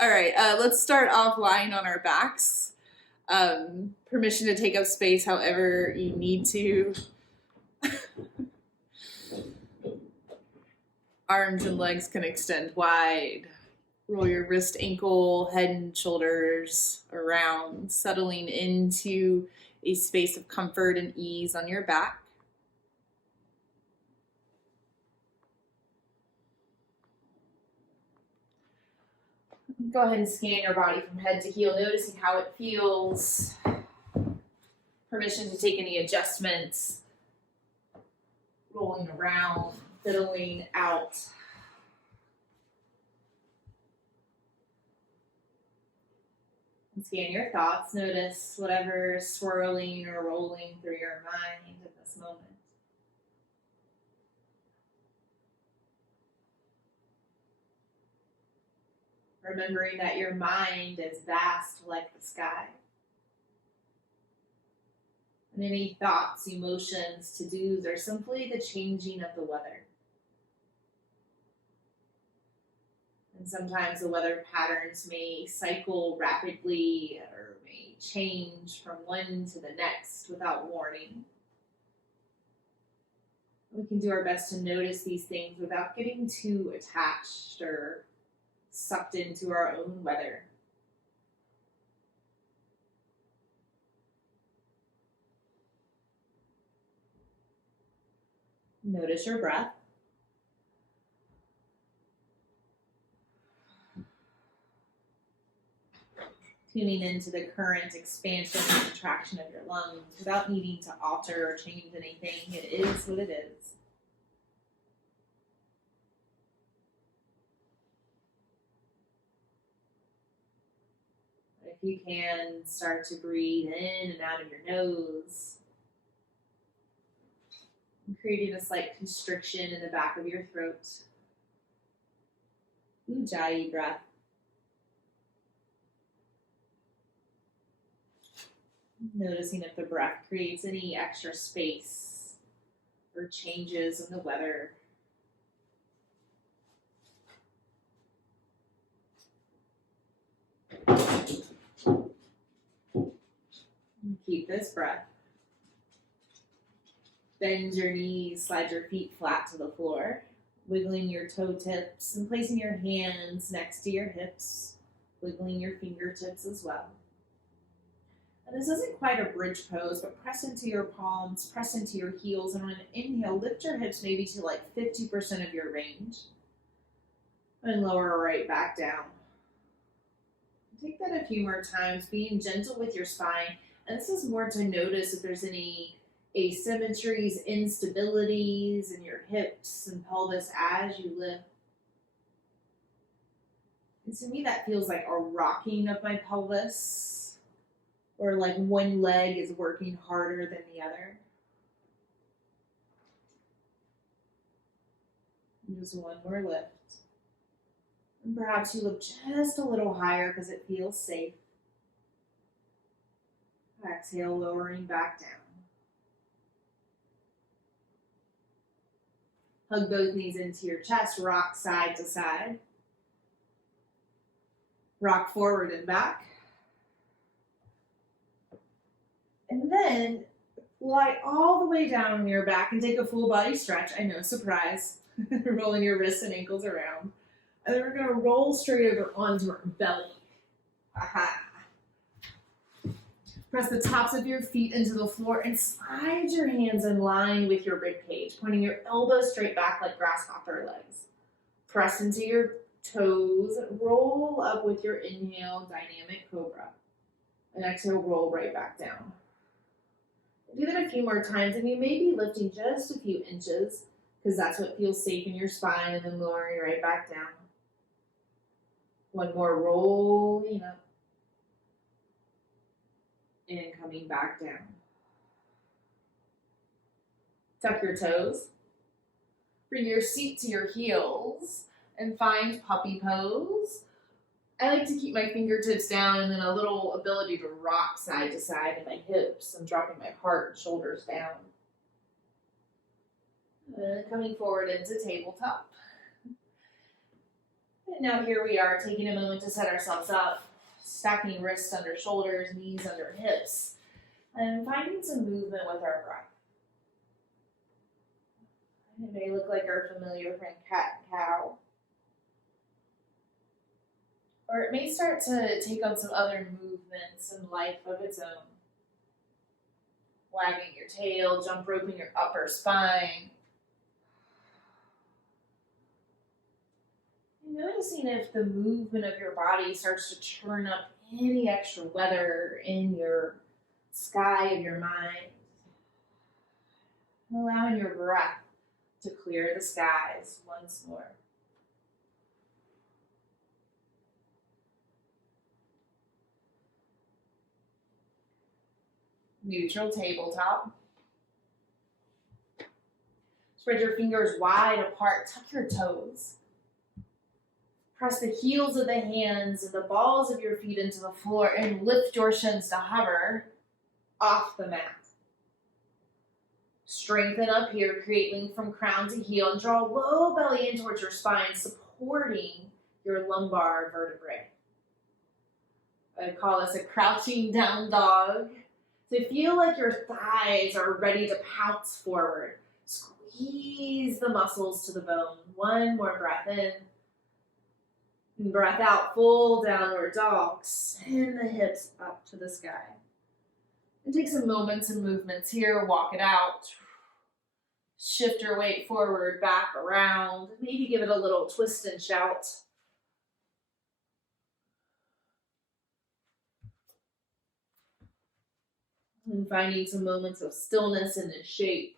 All right, let's start off lying on our backs. Permission to take up space however you need to. Arms and legs can extend wide. Roll your wrist, ankle, head, and shoulders around, settling into a space of comfort and ease on your back. Go ahead and scan your body from head to heel, noticing how it feels. Permission to take any adjustments. Rolling around, fiddling out. And scan your thoughts. Notice whatever is swirling or rolling through your mind at this moment. Remembering that your mind is vast like the sky. And any thoughts, emotions, to-dos are simply the changing of the weather. And sometimes the weather patterns may cycle rapidly or may change from one to the next without warning. We can do our best to notice these things without getting too attached or sucked into our own weather. Notice your breath. Tuning into the current expansion and contraction of your lungs without needing to alter or change anything. It is what it is. If you can, start to breathe in and out of your nose, creating a slight constriction in the back of your throat. Ujjayi breath. Noticing if the breath creates any extra space or changes in the weather. Keep this breath. Bend your knees, slide your feet flat to the floor, wiggling your toe tips and placing your hands next to your hips, wiggling your fingertips as well. And this isn't quite a bridge pose, but press into your palms, press into your heels, and on an inhale, lift your hips maybe to like 50% of your range, and lower right back down. Take that a few more times, being gentle with your spine, and this is more to notice if there's any asymmetries, instabilities in your hips and pelvis as you lift. And to me, that feels like a rocking of my pelvis, or like one leg is working harder than the other. And just one more lift. And perhaps you lift just a little higher because it feels safe. Exhale, lowering back down. Hug both knees into your chest, rock side to side. Rock forward and back. And then lie all the way down on your back and take a full body stretch. I know, surprise. Rolling your wrists and ankles around. And then we're going to roll straight over onto our belly. Aha. Press the tops of your feet into the floor and slide your hands in line with your rib cage, pointing your elbows straight back like grasshopper legs. Press into your toes, roll up with your inhale, dynamic cobra. And exhale, roll right back down. Do that a few more times, and you may be lifting just a few inches because that's what feels safe in your spine, and then lowering right back down. One more, rolling up and coming back down. Tuck your toes. Bring your seat to your heels and find puppy pose. I like to keep my fingertips down and then a little ability to rock side to side in my hips and dropping my heart and shoulders down. And coming forward into tabletop. And now here we are, taking a moment to set ourselves up, stacking wrists under shoulders, knees under hips, and finding some movement with our breath. It may look like our familiar friend cat and cow, or it may start to take on some other movements and life of its own. Wagging your tail, jump roping your upper spine. Noticing if the movement of your body starts to churn up any extra weather in your sky of your mind. Allowing your breath to clear the skies once more. Neutral tabletop. Spread your fingers wide apart, tuck your toes. Press the heels of the hands and the balls of your feet into the floor and lift your shins to hover off the mat. Strengthen up here, create length from crown to heel, and draw low belly in towards your spine, supporting your lumbar vertebrae. I call this a crouching down dog. So feel like your thighs are ready to pounce forward. Squeeze the muscles to the bone. One more breath in. And breath out, full downward dog. Send the hips up to the sky. And take some moments and movements here. Walk it out. Shift your weight forward, back, around. Maybe give it a little twist and shout. And finding some moments of stillness in this shape.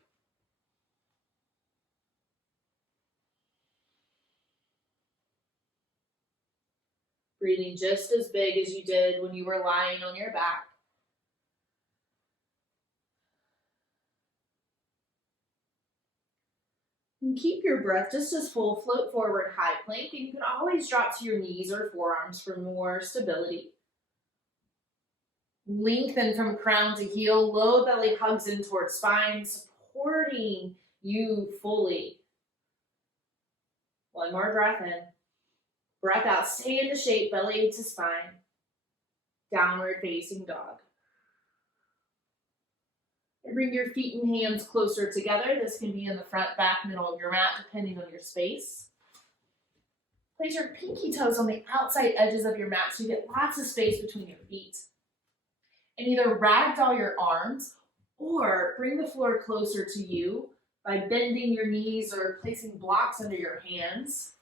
Breathing just as big as you did when you were lying on your back. And keep your breath just as full. Float forward, high plank, and you can always drop to your knees or forearms for more stability. Lengthen from crown to heel. Low belly hugs in towards spine, supporting you fully. One more breath in. Breath out. Stay in the shape, belly to spine. Downward facing dog. And bring your feet and hands closer together. This can be in the front, back, middle of your mat, depending on your space. Place your pinky toes on the outside edges of your mat so you get lots of space between your feet. And either ragdoll your arms or bring the floor closer to you by bending your knees or placing blocks under your hands.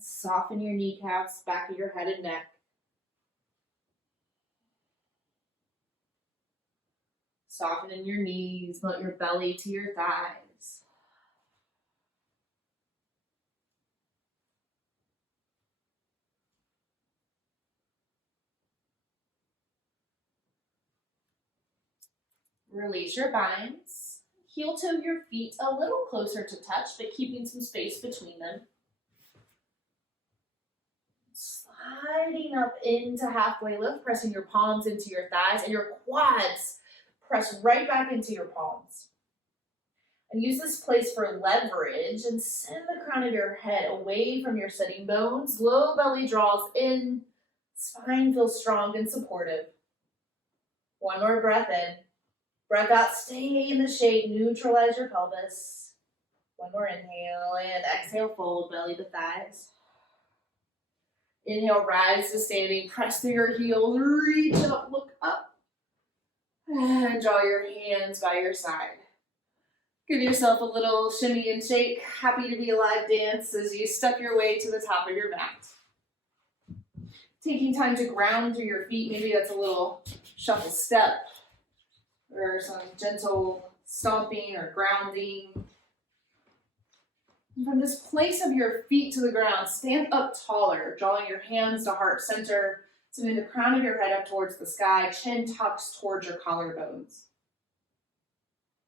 Soften your kneecaps, back of your head and neck. Soften in your knees, melt your belly to your thighs. Release your binds. Heel toe your feet a little closer to touch, but keeping some space between them. Sliding up into halfway lift, pressing your palms into your thighs and your quads press right back into your palms. And use this place for leverage and send the crown of your head away from your sitting bones. Low belly draws in, spine feels strong and supportive. One more breath in. Breath out, stay in the shape, neutralize your pelvis. One more inhale and exhale, fold belly to thighs. Inhale, rise to standing, press through your heels, reach up, look up. And draw your hands by your side. Give yourself a little shimmy and shake, happy to be alive dance as you step your way to the top of your mat. Taking time to ground through your feet, maybe that's a little shuffle step or some gentle stomping or grounding. And from this place of your feet to the ground, stand up taller, drawing your hands to heart center, sending the crown of your head up towards the sky, chin tucks towards your collarbones.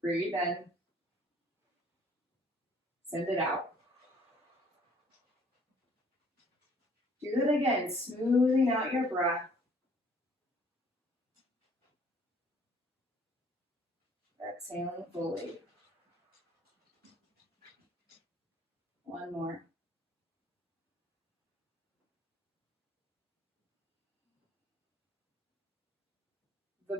Breathe in. Send it out. Do it again, smoothing out your breath. Exhaling fully. One more.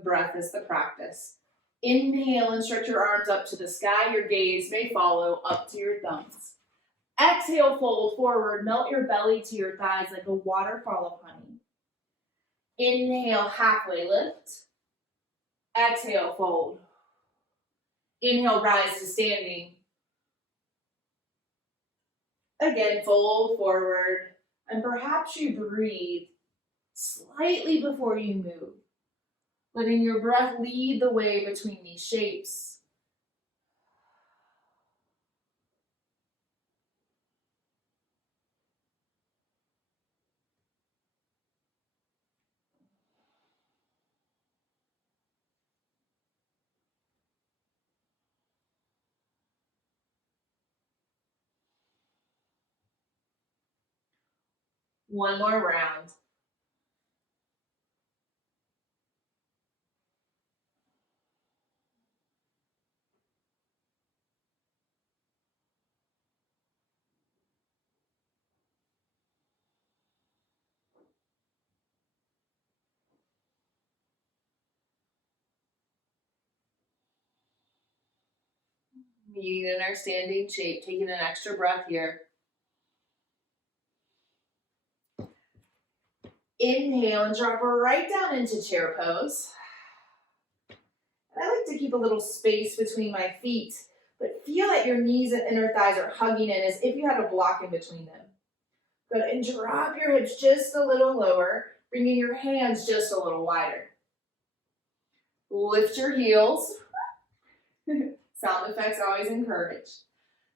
breath is the practice. Inhale and stretch your arms up to the sky. Your gaze may follow up to your thumbs. Exhale, fold forward. Melt your belly to your thighs like a waterfall of honey. Inhale, halfway lift. Exhale, fold. Inhale, rise to standing. Again, fold forward. And perhaps you breathe slightly before you move, letting your breath lead the way between these shapes. One more round. Meeting in our standing shape, taking an extra breath here. Inhale and drop right down into chair pose. And I like to keep a little space between my feet, but feel that your knees and inner thighs are hugging in as if you had a block in between them. Good, and drop your hips just a little lower, bringing your hands just a little wider. Lift your heels. Sound effects always encouraged.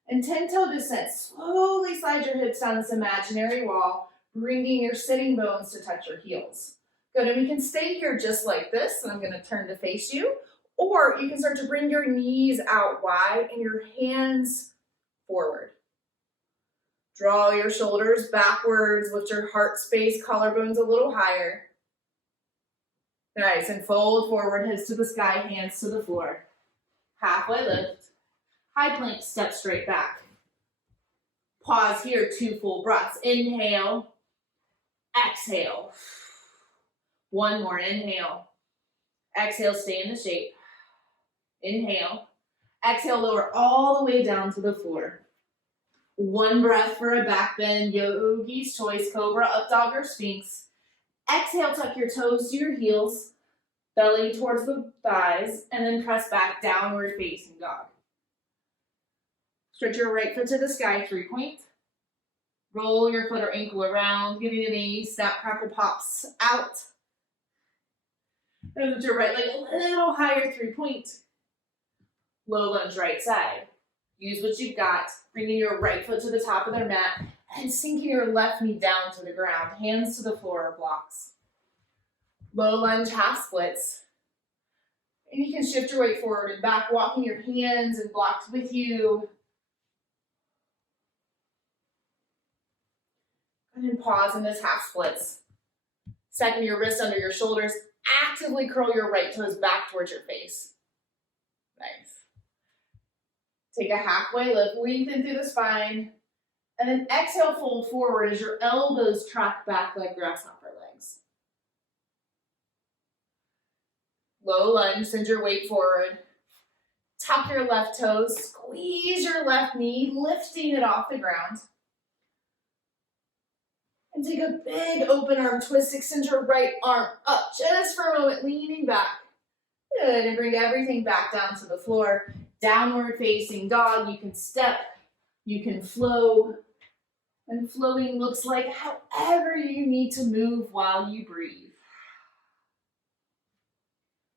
And 10-toe descent. Slowly slide your hips down this imaginary wall, bringing your sitting bones to touch your heels. Good, and we can stay here just like this, and I'm gonna turn to face you. Or you can start to bring your knees out wide and your hands forward. Draw your shoulders backwards, lift your heart space, collarbones a little higher. Nice, and fold forward, hips to the sky, hands to the floor. Halfway lift. High plank, step straight back. Pause here, 2 full breaths. Inhale, exhale. One more, inhale. Exhale, stay in the shape. Inhale. Exhale, lower all the way down to the floor. One breath for a back bend, yogi's choice, cobra, up dog, or sphinx. Exhale, tuck your toes to your heels, belly towards the thighs, and then press back, downward facing dog. Stretch your right foot to the sky, 3-point. Roll your foot or ankle around, giving it a snap, crackle, pops out. And lift your right leg a little higher, 3-point. Low lunge right side. Use what you've got, bringing your right foot to the top of their mat and sinking your left knee down to the ground, hands to the floor or blocks. Low lunge half splits. And you can shift your weight forward and back, walking your hands and blocks with you. And then pause in this half splits. Second your wrist under your shoulders. Actively curl your right toes back towards your face. Nice. Take a halfway lift, lengthen through the spine, and then exhale, fold forward as your elbows track back like grasshopper legs. Low lunge, send your weight forward. Tuck your left toes, squeeze your left knee, lifting it off the ground. And take a big open arm twist, extend your right arm up just for a moment, leaning back. Good, and bring everything back down to the floor. Downward facing dog, you can step, you can flow, and flowing looks like however you need to move while you breathe.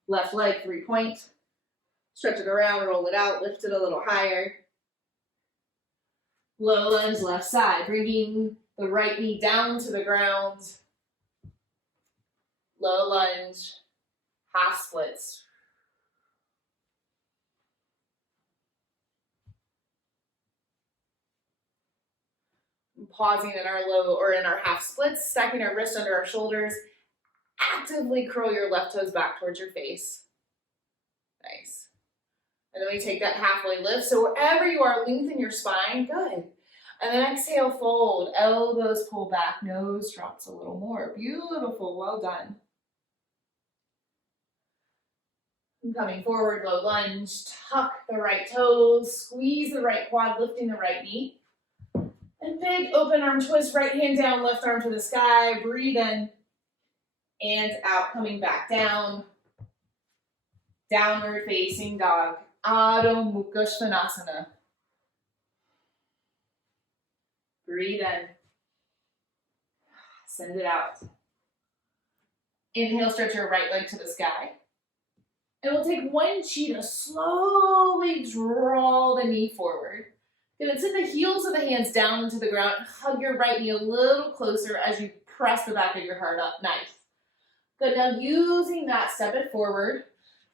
Left leg, 3-point. Stretch it around, roll it out, lift it a little higher. Low lunge, left side, bringing the right knee down to the ground. Low lunge, half splits. Pausing in our low or in our half splits, stacking our wrist under our shoulders. Actively curl your left toes back towards your face. Nice. And then we take that halfway lift. So wherever you are, lengthen your spine. Good. And then exhale, fold. Elbows pull back. Nose drops a little more. Beautiful. Well done. And coming forward, low lunge, tuck the right toes, squeeze the right quad, lifting the right knee. And big open arm twist, right hand down, left arm to the sky, breathe in and out, coming back down. Downward facing dog, Adho Mukha Svanasana. Breathe in, send it out. Inhale, stretch your right leg to the sky. And we'll take one cheetah, slowly draw the knee forward. Gonna send the heels of the hands down into the ground, hug your right knee a little closer as you press the back of your heart up, nice. Good, now using that, step it forward,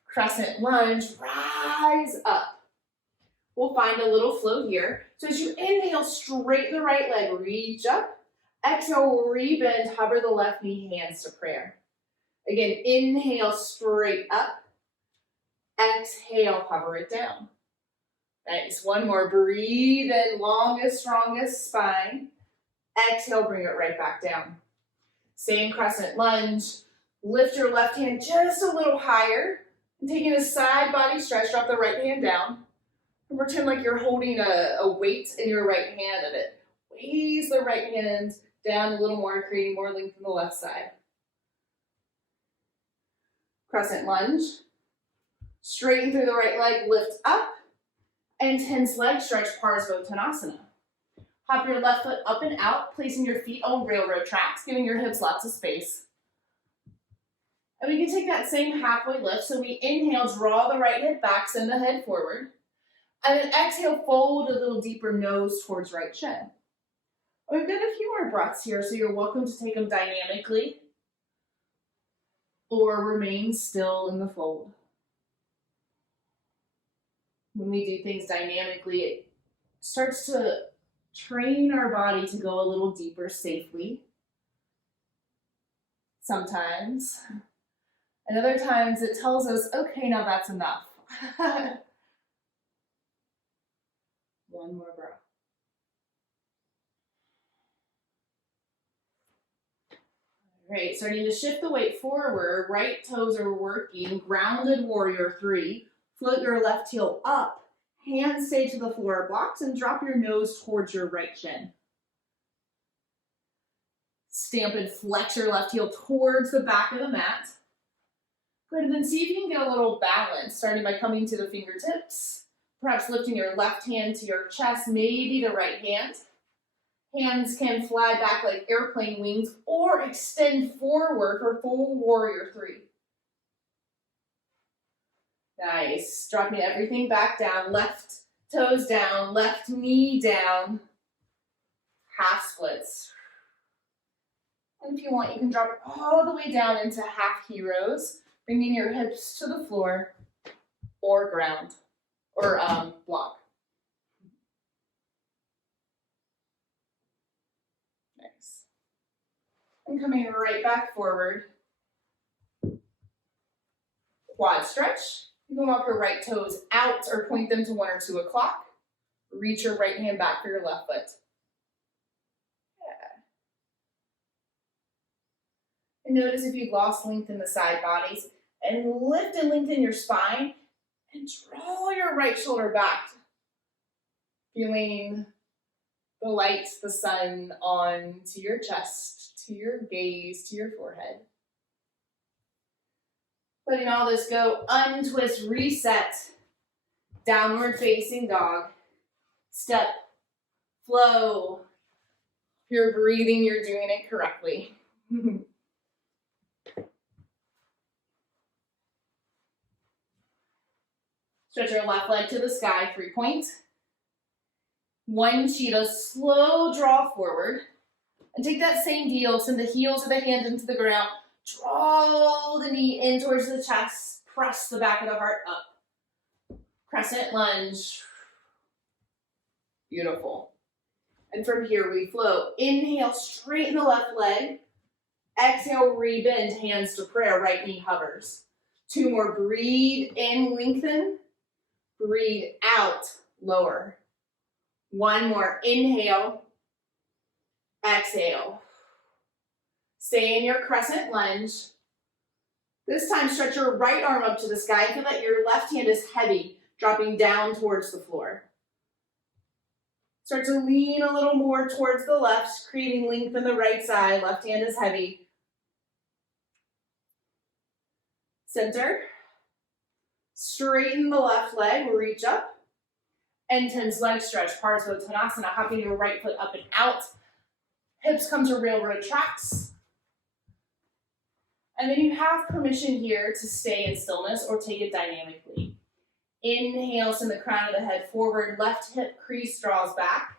crescent lunge, rise up. We'll find a little float here. So as you inhale, straighten the right leg, reach up. Exhale, rebend, hover the left knee, hands to prayer. Again, inhale, straight up. Exhale, hover it down. Nice, one more, breathe in, longest, strongest spine. Exhale, bring it right back down. Same crescent lunge. Lift your left hand just a little higher. And taking a side body stretch, drop the right hand down. And pretend like you're holding a weight in your right hand and it weighs the right hand down a little more, creating more length on the left side. Crescent lunge. Straighten through the right leg, lift up. And tense leg stretch, Parsvottanasana. Hop your left foot up and out, placing your feet on railroad tracks, giving your hips lots of space. And we can take that same halfway lift. So we inhale, draw the right hip back, send the head forward. And then exhale, fold a little deeper, nose towards right shin. We've got a few more breaths here, so you're welcome to take them dynamically or remain still in the fold. When we do things dynamically, it starts to train our body to go a little deeper safely. Sometimes. And other times it tells us, okay, now that's enough. One more breath. All right, starting to shift the weight forward. Right toes are working. Grounded warrior 3. Float your left heel up. Hands stay to the floor blocks and drop your nose towards your right shin. Stamp and flex your left heel towards the back of the mat. Good, and then see if you can get a little balance, starting by coming to the fingertips. Perhaps lifting your left hand to your chest, maybe the right hand. Hands can fly back like airplane wings or extend forward for full warrior 3. Nice. Dropping everything back down. Left toes down. Left knee down. Half splits. And if you want, you can drop it all the way down into half heroes, bringing your hips to the floor or ground or block. Nice. And coming right back forward. Quad stretch. You can walk your right toes out or point them to 1 or 2 o'clock. Reach your right hand back for your left foot. Yeah. And notice if you've lost length in the side bodies, and lift and lengthen your spine, and draw your right shoulder back. Feeling the light, the sun on to your chest, to your gaze, to your forehead. Letting all this go, untwist, reset, downward facing dog, step, flow. If you're breathing, you're doing it correctly. Stretch your left leg to the sky, 3-point. 1 cheetah, slow draw forward. And take that same deal, send the heels of the hands into the ground. Draw the knee in towards the chest. Press the back of the heart up. Crescent lunge. Beautiful. And from here we flow. Inhale, straighten the left leg. Exhale, rebend, hands to prayer. Right knee hovers. 2 more. Breathe in, lengthen. Breathe out, lower. 1 more. Inhale. Exhale. Stay in your crescent lunge. This time, stretch your right arm up to the sky. Feel that your left hand is heavy, dropping down towards the floor. Start to lean a little more towards the left, creating length in the right side. Left hand is heavy. Center. Straighten the left leg, reach up. And tense leg stretch, Parsvottanasana, hopping your right foot up and out. Hips come to railroad tracks. And then you have permission here to stay in stillness or take it dynamically. Inhale, send the crown of the head forward, left hip crease draws back.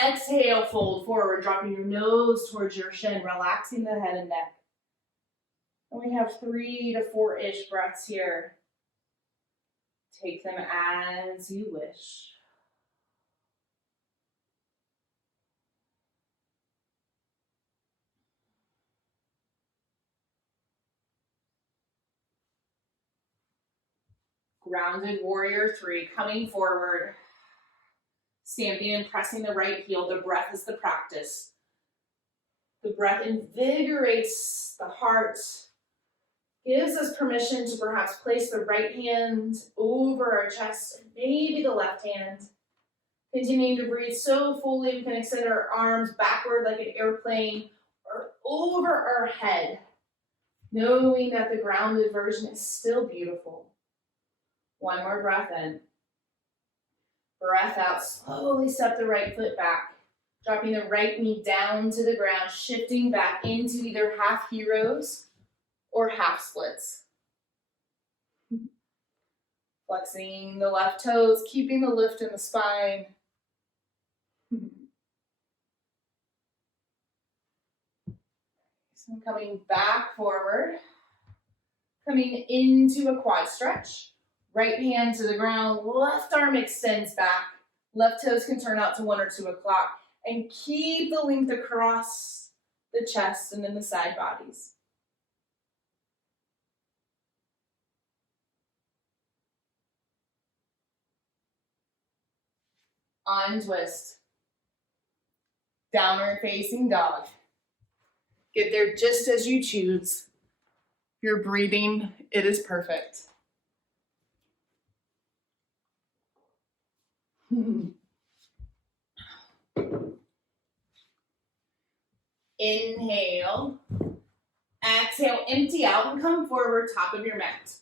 Exhale, fold forward, dropping your nose towards your shin, relaxing the head and neck. And we have 3 to 4-ish breaths here. Take them as you wish. Grounded warrior 3, coming forward, stamping and pressing the right heel. The breath is the practice. The breath invigorates the heart, gives us permission to perhaps place the right hand over our chest, and maybe the left hand. Continuing to breathe so fully, we can extend our arms backward like an airplane or over our head, knowing that the grounded version is still beautiful. One more breath in. Breath out, slowly step the right foot back, dropping the right knee down to the ground, shifting back into either half heroes or half splits. Flexing the left toes, keeping the lift in the spine. So coming back forward, coming into a quad stretch. Right hand to the ground, left arm extends back. Left toes can turn out to 1 or 2 o'clock. And keep the length across the chest and in the side bodies. Untwist. Downward facing dog. Get there just as you choose. If you're breathing, it is perfect. Inhale. Exhale, empty out and come forward, top of your mat.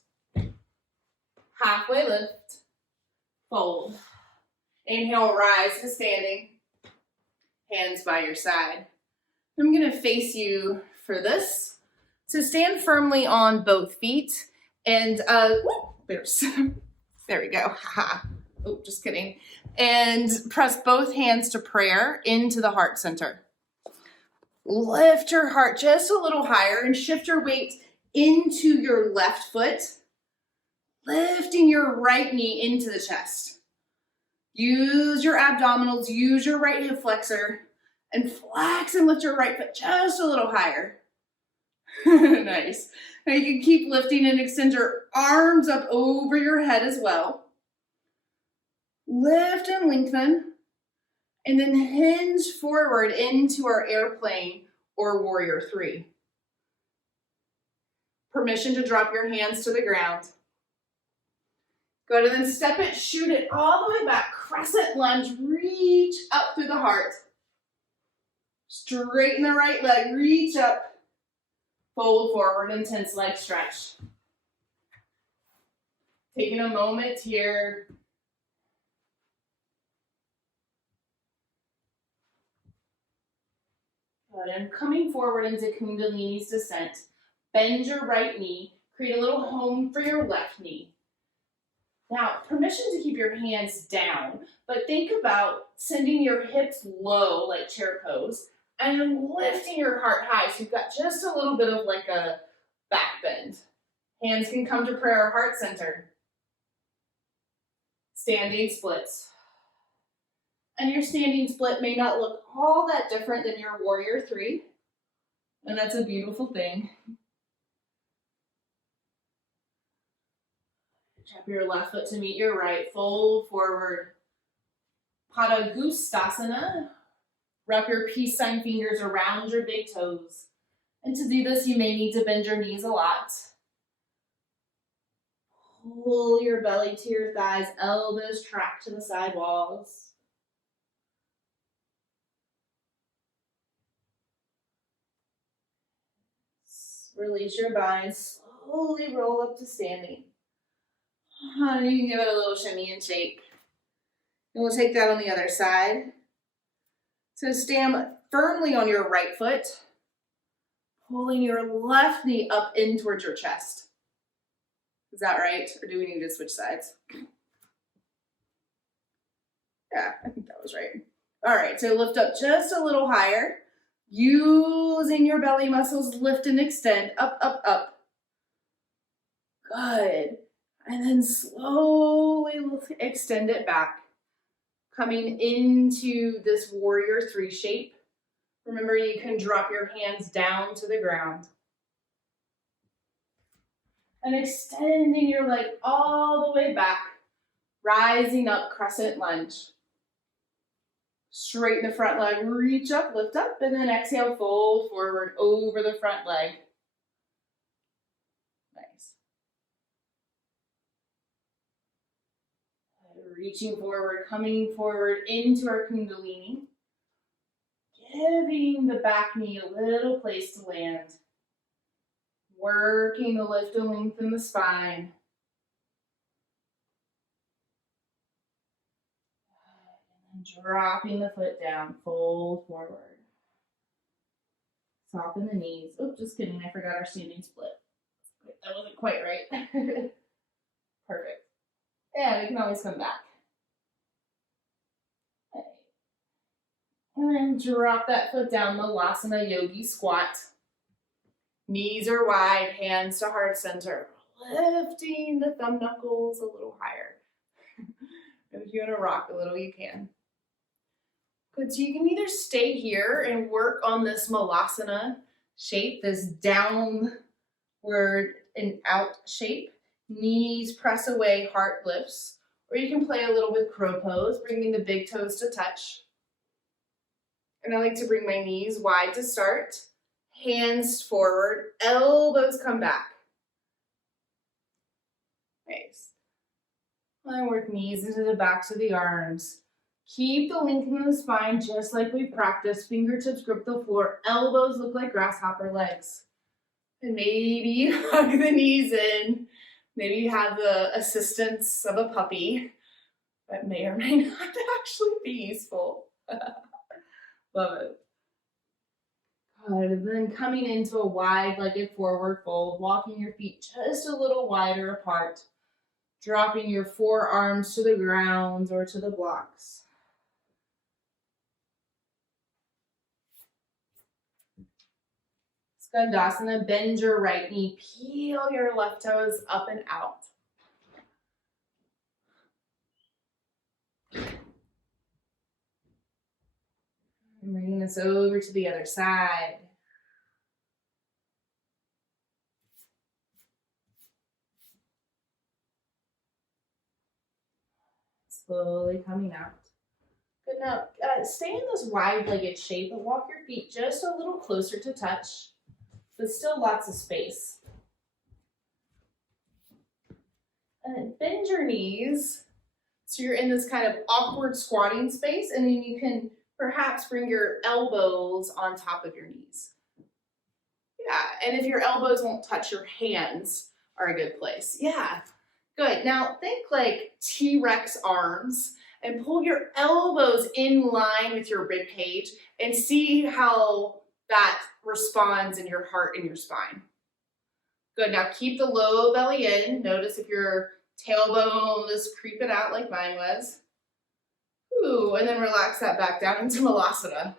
Halfway lift. Fold. Inhale, rise to standing. Hands by your side. I'm going to face you for this. So stand firmly on both feet and there we go. Oh, just kidding. And press both hands to prayer into the heart center. Lift your heart just a little higher and shift your weight into your left foot, lifting your right knee into the chest. Use your abdominals, use your right hip flexor, and flex and lift your right foot just a little higher. Nice. Now you can keep lifting and extend your arms up over your head as well. Lift and lengthen, and then hinge forward into our airplane or warrior 3. Permission to drop your hands to the ground. Go to then step it, shoot it all the way back, crescent lunge, reach up through the heart. Straighten the right leg, reach up, fold forward, intense leg stretch. Taking a moment here. Good, and coming forward into Kundalini's descent, bend your right knee, create a little home for your left knee. Now, permission to keep your hands down, but think about sending your hips low like chair pose and then lifting your heart high so you've got just a little bit of like a back bend. Hands can come to prayer, heart center. Standing splits. And your standing split may not look all that different than your warrior 3, and that's a beautiful thing. Drop your left foot to meet your right, fold forward. Padangusthasana. Wrap your peace sign fingers around your big toes. And to do this, you may need to bend your knees a lot. Pull your belly to your thighs, elbows track to the side walls. Release your bind, slowly roll up to standing. You can give it a little shimmy and shake. And we'll take that on the other side. So stand firmly on your right foot, pulling your left knee up in towards your chest. Is that right? Or do we need to switch sides? Yeah, I think that was right. All right, so lift up just a little higher. Using your belly muscles, lift and extend, up, up, up. Good. And then slowly extend it back. Coming into this warrior 3 shape. Remember, you can drop your hands down to the ground. And extending your leg all the way back, rising up, crescent lunge. Straighten the front leg, reach up, lift up, and then exhale, fold forward over the front leg. Nice. Reaching forward, coming forward into our Kundalini. Giving the back knee a little place to land. Working the lift and lengthen the spine. And dropping the foot down, fold forward. Soften the knees. Oh, just kidding, I forgot our standing split. That wasn't quite right. Perfect. Yeah, we can always come back. Okay. And then drop that foot down, Malasana Yogi Squat. Knees are wide, hands to heart center. Lifting the thumb knuckles a little higher. If you want to rock a little, you can. Good, so you can either stay here and work on this Malasana shape, this downward and out shape. Knees press away, heart lifts. Or you can play a little with crow pose, bringing the big toes to touch. And I like to bring my knees wide to start. Hands forward, elbows come back. Nice. And work knees into the backs of the arms. Keep the lengthening of the spine just like we practiced. Fingertips grip the floor. Elbows look like grasshopper legs. And maybe you hug the knees in. Maybe you have the assistance of a puppy. That may or may not actually be useful. Love it. Good. And then coming into a wide-legged forward fold, walking your feet just a little wider apart, dropping your forearms to the ground or to the blocks. Skandasana, bend your right knee, peel your left toes up and out. And bringing this over to the other side. Slowly coming out. Good, now stay in this wide-legged shape and walk your feet just a little closer to touch, but still lots of space. And then bend your knees so you're in this kind of awkward squatting space, and then you can perhaps bring your elbows on top of your knees. Yeah, and if your elbows won't touch, your hands are a good place. Yeah, good. Now think like T-Rex arms and pull your elbows in line with your rib cage and see how that responds in your heart and your spine. Good, now keep the low belly in. Notice if your tailbone is creeping out like mine was. Ooh, and then relax that back down into Malasana.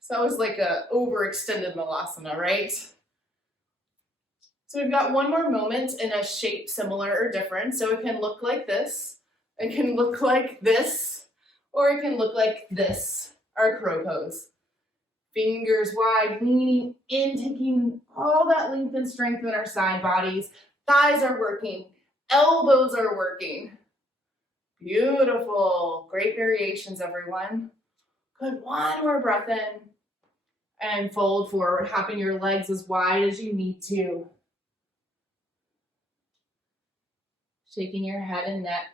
So that was like a overextended Malasana, right? So we've got one more moment in a shape similar or different. So it can look like this, it can look like this, or it can look like this, our crow pose. Fingers wide, leaning in, taking all that length and strength in our side bodies. Thighs are working, elbows are working. Beautiful. Great variations, everyone. Good. One more breath in and fold forward, hopping your legs as wide as you need to. Shaking your head and neck.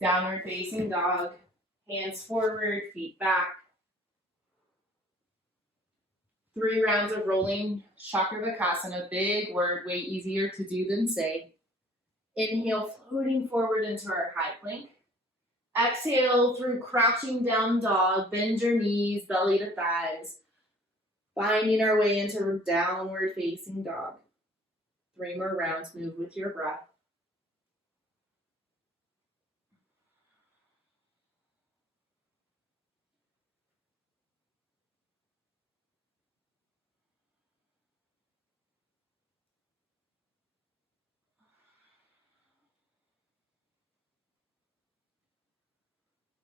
Downward facing dog. Hands forward, feet back. 3 rounds of rolling Chakravarkasana. Big word, way easier to do than say. Inhale, floating forward into our high plank. Exhale through crouching down dog. Bend your knees, belly to thighs. Finding our way into downward facing dog. 3 more rounds, move with your breath.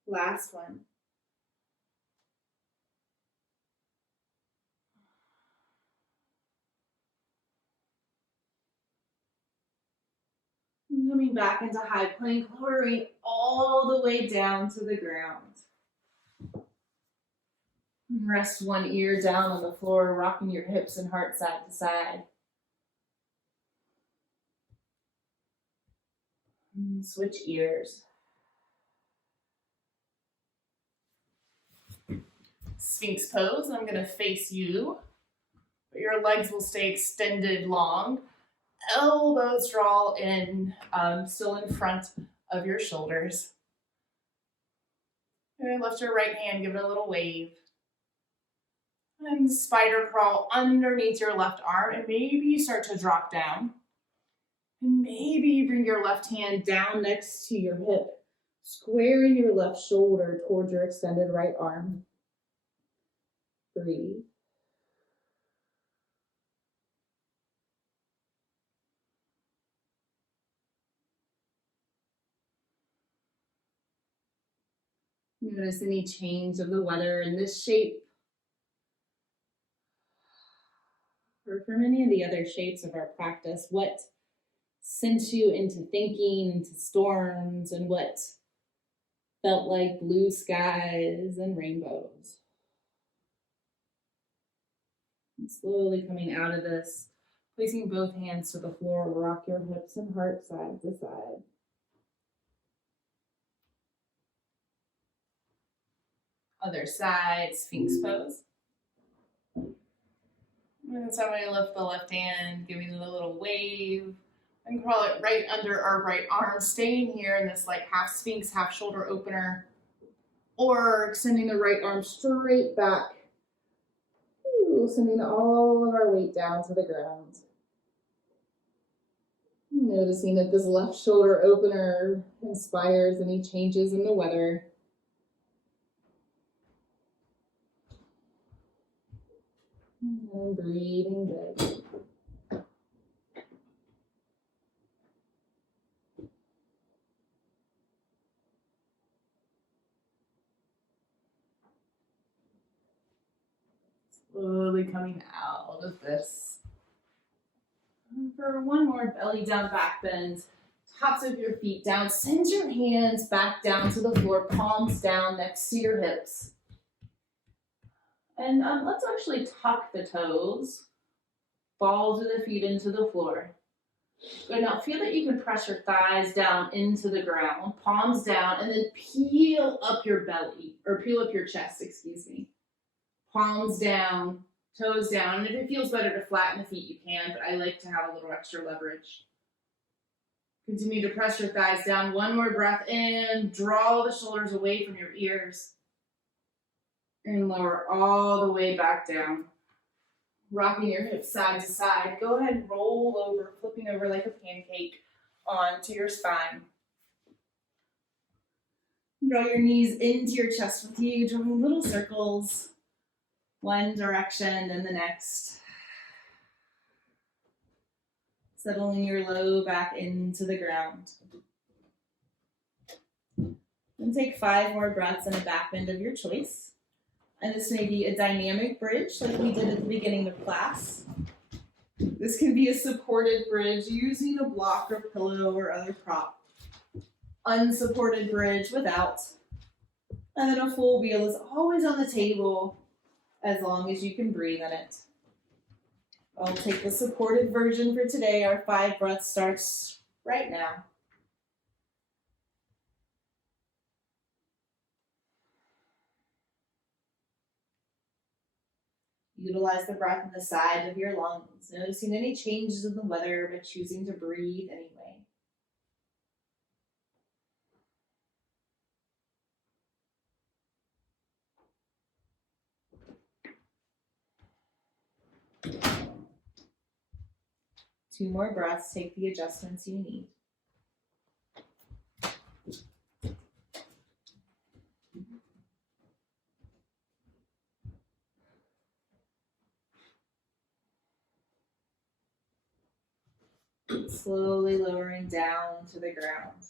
Last one. Coming back into high plank, lowering all the way down to the ground. Rest one ear down on the floor, rocking your hips and heart side to side. Switch ears. Sphinx pose. I'm going to face you, but your legs will stay extended long. Elbows draw in, still in front of your shoulders. And lift your right hand, give it a little wave. And spider crawl underneath your left arm, and maybe you start to drop down. And maybe you bring your left hand down next to your hip, squaring your left shoulder towards your extended right arm. Breathe. Notice any change of the weather in this shape, or from any of the other shapes of our practice. What sent you into thinking, into storms, and what felt like blue skies and rainbows. And slowly coming out of this, placing both hands to the floor, rock your hips and heart side to side. Other side, Sphinx pose. And somebody lift the left hand, giving it a little wave, and crawl it right under our right arm, staying here in this like half Sphinx, half shoulder opener, or extending the right arm straight back, sending all of our weight down to the ground. Noticing if this left shoulder opener inspires any changes in the weather. And breathing good. Slowly coming out of this. And for one more belly down back bend, tops of your feet down, send your hands back down to the floor, palms down next to your hips. And let's actually tuck the toes, balls of the feet into the floor. Good, now feel that you can press your thighs down into the ground, palms down, and then peel up your belly, or peel up your chest, excuse me. Palms down, toes down, and if it feels better to flatten the feet, you can, but I like to have a little extra leverage. Continue to press your thighs down. One more breath in, draw the shoulders away from your ears. And lower all the way back down. Rocking your hips side to side. Go ahead and roll over, flipping over like a pancake onto your spine. Draw your knees into your chest with you, drawing little circles. One direction and the next. Settling your low back into the ground. Then take 5 more breaths in a back bend of your choice. And this may be a dynamic bridge like we did at the beginning of class. This can be a supported bridge using a block or pillow or other prop. Unsupported bridge without. And then a full wheel is always on the table as long as you can breathe in it. I'll take the supported version for today. Our 5 breath starts right now. Utilize the breath in the side of your lungs, noticing any changes in the weather, but choosing to breathe anyway. Two more breaths, take the adjustments you need. Slowly lowering down to the ground.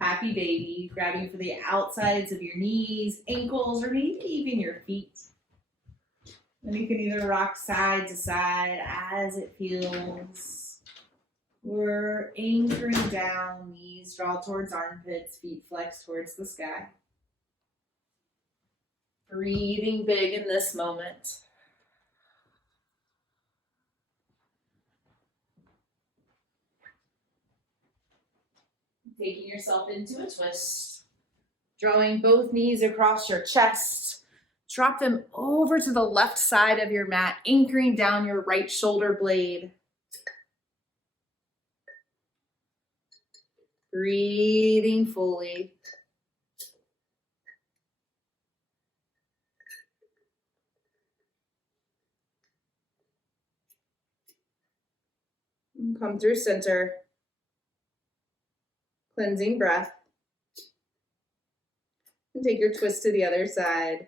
Happy baby, grabbing for the outsides of your knees, ankles, or maybe even your feet. And you can either rock side to side as it feels. We're anchoring down, knees draw towards armpits, feet flex towards the sky. Breathing big in this moment. Taking yourself into a twist. Drawing both knees across your chest. Drop them over to the left side of your mat, anchoring down your right shoulder blade. Breathing fully. Come through center. Cleansing breath. And take your twist to the other side.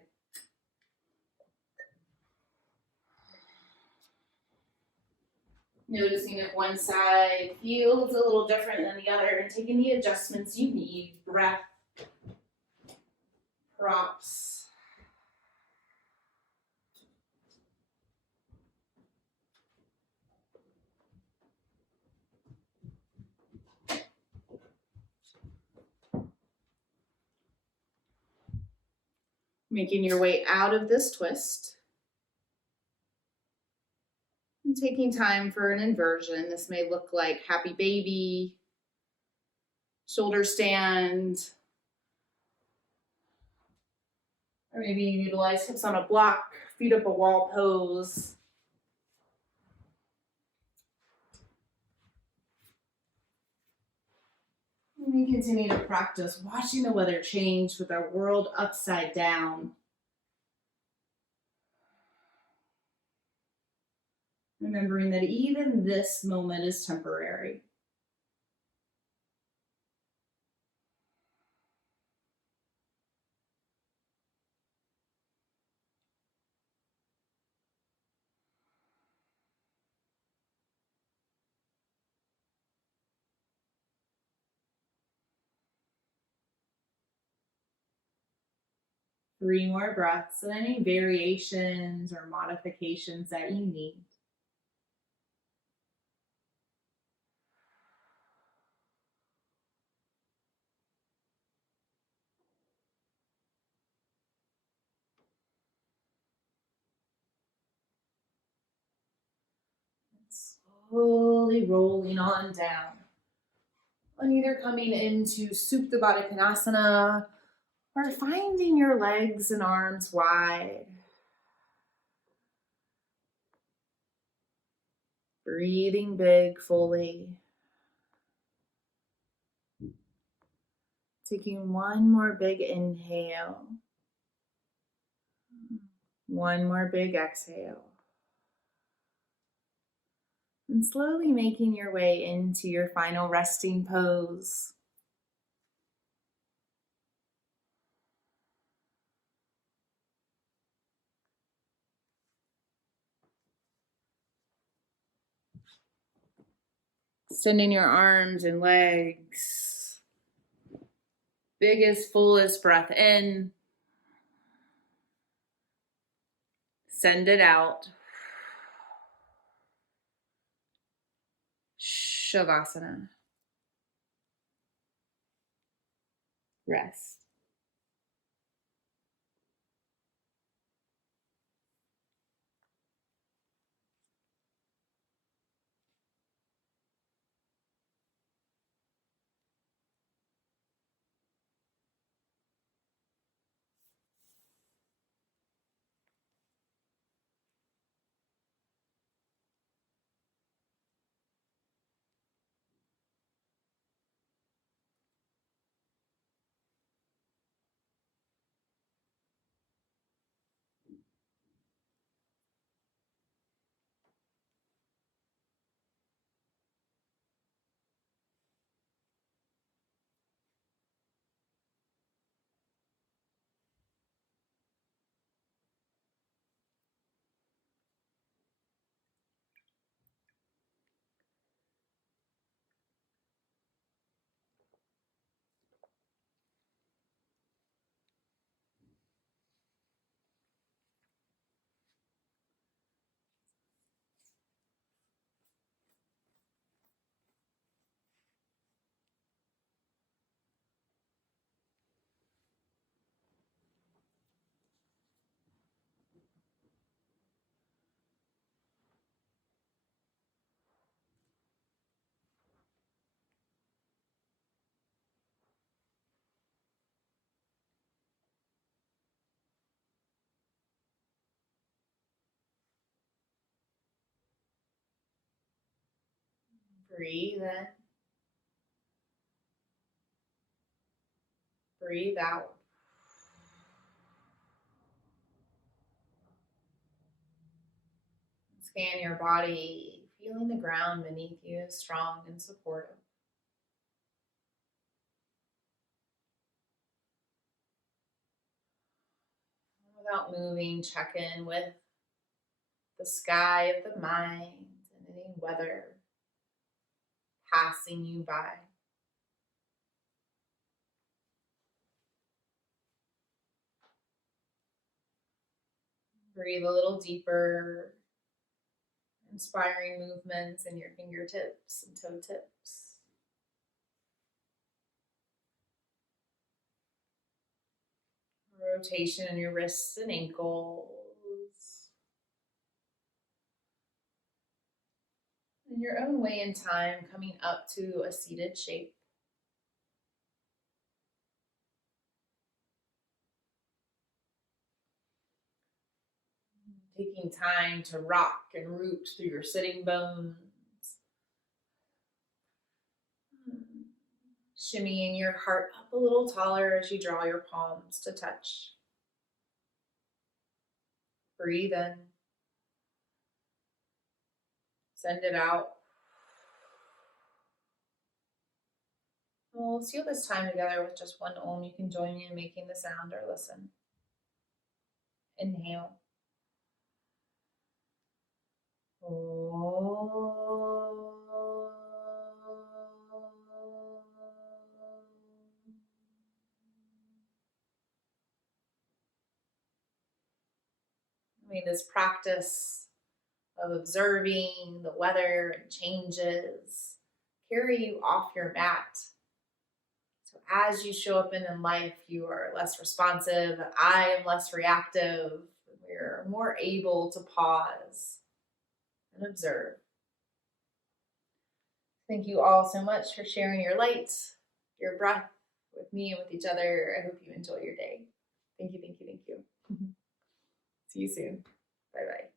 Noticing if one side feels a little different than the other and taking the adjustments you need. Breath. Props. Making your way out of this twist. And taking time for an inversion. This may look like happy baby, shoulder stand, or maybe you utilize hips on a block, feet up a wall pose. And we continue to practice watching the weather change with our world upside down. Remembering that even this moment is temporary. Three more breaths and any variations or modifications that you need. Slowly rolling on down. And either coming into Supta Baddha Konasana or finding your legs and arms wide. Breathing big fully. Taking one more big inhale. One more big exhale. And slowly making your way into your final resting pose. Extending your arms and legs. Biggest, fullest breath in. Send it out. Shavasana. Rest. Breathe in. Breathe out. Scan your body, feeling the ground beneath you is strong and supportive. Without moving, check in with the sky of the mind and any weather passing you by. Breathe a little deeper, inspiring movements in your fingertips and toe tips. Rotation in your wrists and ankles. In your own way and time, coming up to a seated shape. Taking time to rock and root through your sitting bones. Shimmying your heart up a little taller as you draw your palms to touch. Breathe in. Send it out. We'll seal this time together with just one Om. You can join me in making the sound or listen. Inhale. May this practice of observing the weather and changes carry you off your mat. So as you show up in life, you are less responsive. I am less reactive. We're more able to pause and observe. Thank you all so much for sharing your light, your breath with me and with each other. I hope you enjoy your day. Thank you, thank you, thank you. See you soon. Bye-bye.